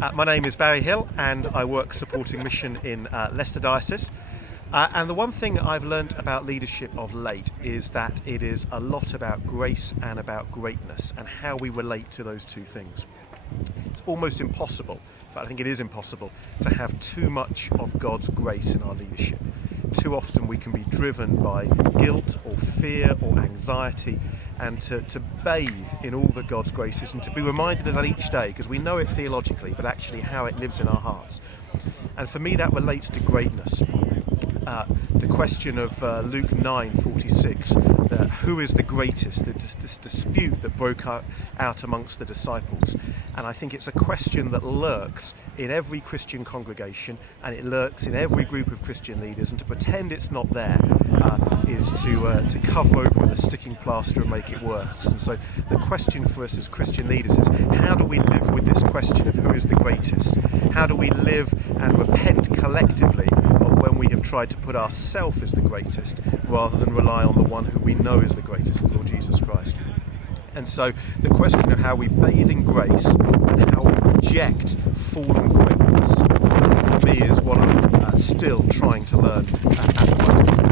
My name is Barry Hill and I work supporting mission in Leicester Diocese. And the one thing I've learnt about leadership of late is that it is a lot about grace and about greatness and how we relate to those two things. It's almost impossible, but I think it is impossible, to have too much of God's grace in our leadership. Too often we can be driven by guilt or fear or anxiety, and to bathe in all that God's grace is and to be reminded of that each day, because we know it theologically, but actually how it lives in our hearts. And for me that relates to greatness. The question of Luke 9:46, who is the greatest, this dispute that broke out amongst the disciples. And I think it's a question that lurks in every Christian congregation, and it lurks in every group of Christian leaders, and to pretend it's not there is to cover over with a sticking plaster and make it worse. And so the question for us as Christian leaders is, how do we live with this question of who is the greatest? How do we live and repent collectively of when we have tried to put ourselves as the greatest rather than rely on the one who we know is the greatest, the Lord Jesus Christ? And so the question of how we bathe in grace and how we reject fallen greatness, for me, is what I'm still trying to learn at the moment.